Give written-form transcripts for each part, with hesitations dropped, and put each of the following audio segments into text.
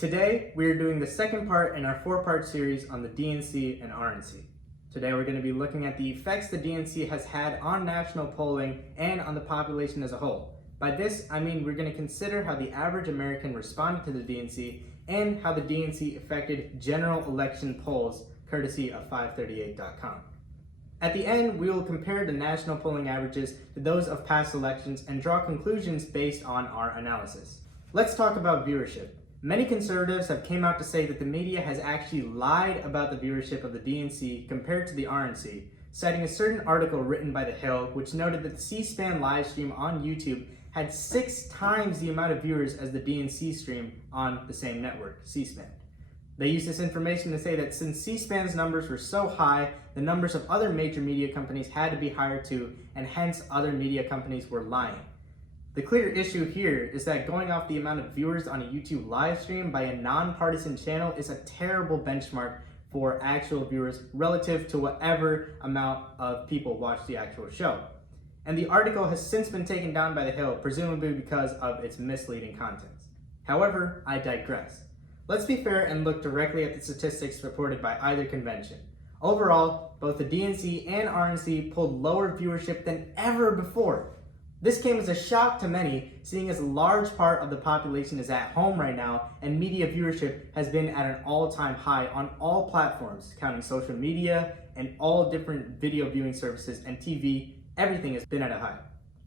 Today, we are doing the second part in our four-part series on the DNC and RNC. Today, we're going to be looking at the effects the DNC has had on national polling and on the population as a whole. By this, I mean we're going to consider how the average American responded to the DNC and how the DNC affected general election polls, courtesy of 538.com. At the end, we will compare the national polling averages to those of past elections and draw conclusions based on our analysis. Let's talk about viewership. Many conservatives have came out to say that the media has actually lied about the viewership of the DNC compared to the RNC, citing a certain article written by The Hill which noted that the C-SPAN live stream on YouTube had 6 times the amount of viewers as the DNC stream on the same network, C-SPAN. They used this information to say that since C-SPAN's numbers were so high, the numbers of other major media companies had to be higher too, and hence other media companies were lying. The clear issue here is that going off the amount of viewers on a YouTube live stream by a nonpartisan channel is a terrible benchmark for actual viewers relative to whatever amount of people watch the actual show. And the article has since been taken down by The Hill, presumably because of its misleading contents. However, I digress. Let's be fair and look directly at the statistics reported by either convention. Overall, both the DNC and RNC pulled lower viewership than ever before. This came as a shock to many, seeing as a large part of the population is at home right now and media viewership has been at an all-time high on all platforms, counting social media and all different video viewing services and TV. Everything has been at a high.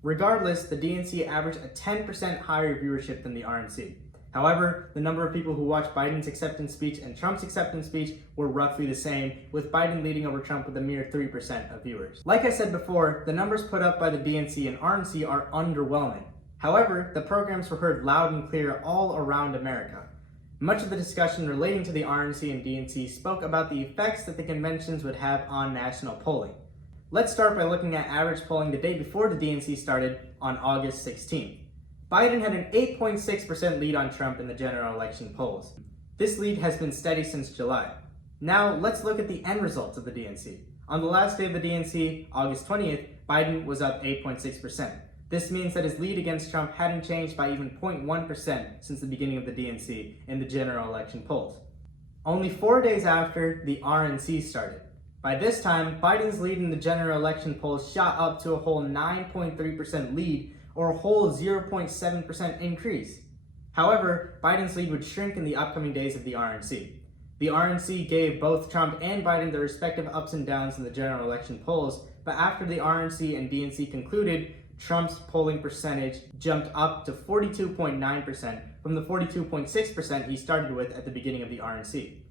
Regardless, the DNC averaged a 10% higher viewership than the RNC. However, the number of people who watched Biden's acceptance speech and Trump's acceptance speech were roughly the same, with Biden leading over Trump with a mere 3% of viewers. Like I said before, the numbers put up by the DNC and RNC are underwhelming. However, the programs were heard loud and clear all around America. Much of the discussion relating to the RNC and DNC spoke about the effects that the conventions would have on national polling. Let's start by looking at average polling the day before the DNC started on August 16th. Biden had an 8.6% lead on Trump in the general election polls. This lead has been steady since July. Now let's look at the end results of the DNC. On the last day of the DNC, August 20th, Biden was up 8.6%. This means that his lead against Trump hadn't changed by even 0.1% since the beginning of the DNC in the general election polls. Only 4 days after, the RNC started. By this time, Biden's lead in the general election polls shot up to a whole 9.3% lead, or a whole 0.7% increase. However, Biden's lead would shrink in the upcoming days of the RNC. The RNC gave both Trump and Biden their respective ups and downs in the general election polls, but after the RNC and DNC concluded, Trump's polling percentage jumped up to 42.9% from the 42.6% he started with at the beginning of the RNC.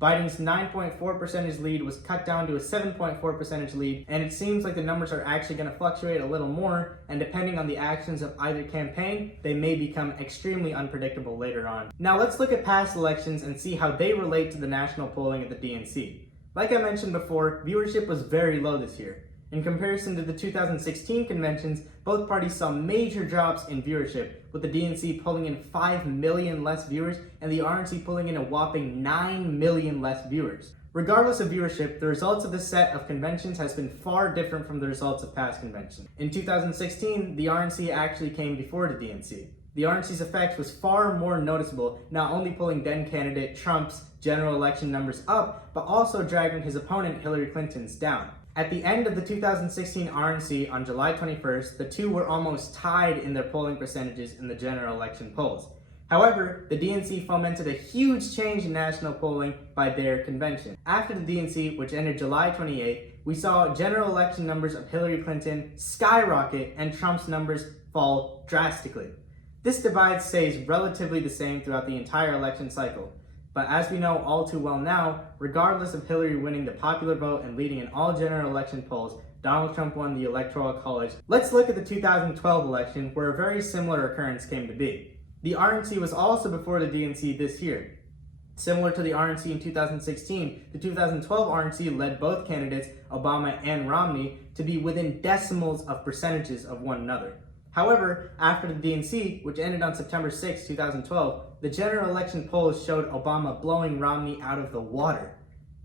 Biden's 9.4% lead was cut down to a 7.4% lead, and it seems like the numbers are actually going to fluctuate a little more, and depending on the actions of either campaign, they may become extremely unpredictable later on. Now let's look at past elections and see how they relate to the national polling of the DNC. Like I mentioned before, viewership was very low this year. In comparison to the 2016 conventions, both parties saw major drops in viewership, with the DNC pulling in 5 million less viewers and the RNC pulling in a whopping 9 million less viewers. Regardless of viewership, the results of this set of conventions has been far different from the results of past conventions. In 2016, the RNC actually came before the DNC. The RNC's effect was far more noticeable, not only pulling then candidate Trump's general election numbers up, but also dragging his opponent Hillary Clinton's down. At the end of the 2016 RNC on July 21st, the two were almost tied in their polling percentages in the general election polls. However, the DNC fomented a huge change in national polling by their convention. After the DNC, which ended July 28th, we saw general election numbers of Hillary Clinton skyrocket and Trump's numbers fall drastically. This divide stays relatively the same throughout the entire election cycle. But as we know all too well now, regardless of Hillary winning the popular vote and leading in all general election polls, Donald Trump won the Electoral College. Let's look at the 2012 election, where a very similar occurrence came to be. The RNC was also before the DNC this year. Similar to the RNC in 2016, the 2012 RNC led both candidates, Obama and Romney, to be within decimals of percentages of one another. However, after the DNC, which ended on September 6, 2012, the general election polls showed Obama blowing Romney out of the water.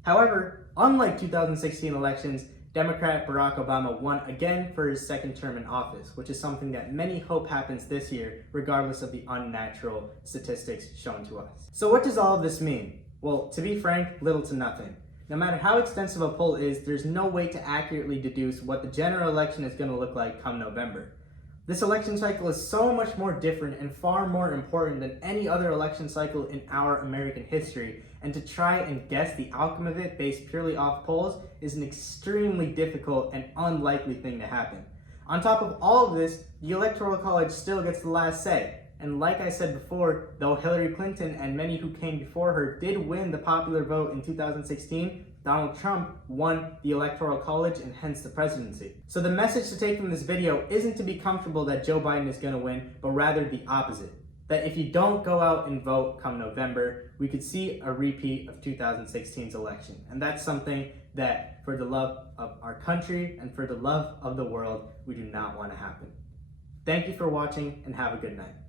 However, unlike 2016 elections, Democrat Barack Obama won again for his second term in office, which is something that many hope happens this year, regardless of the unnatural statistics shown to us. So what does all of this mean? Well, to be frank, little to nothing. No matter how extensive a poll is, there's no way to accurately deduce what the general election is going to look like come November. This election cycle is so much more different and far more important than any other election cycle in our American history, and to try and guess the outcome of it based purely off polls is an extremely difficult and unlikely thing to happen. On top of all of this, the Electoral College still gets the last say. And like I said before, though Hillary Clinton and many who came before her did win the popular vote in 2016, Donald Trump won the Electoral College and hence the presidency. So the message to take from this video isn't to be comfortable that Joe Biden is going to win, but rather the opposite. That if you don't go out and vote come November, we could see a repeat of 2016's election. And that's something that, for the love of our country and for the love of the world, we do not want to happen. Thank you for watching and have a good night.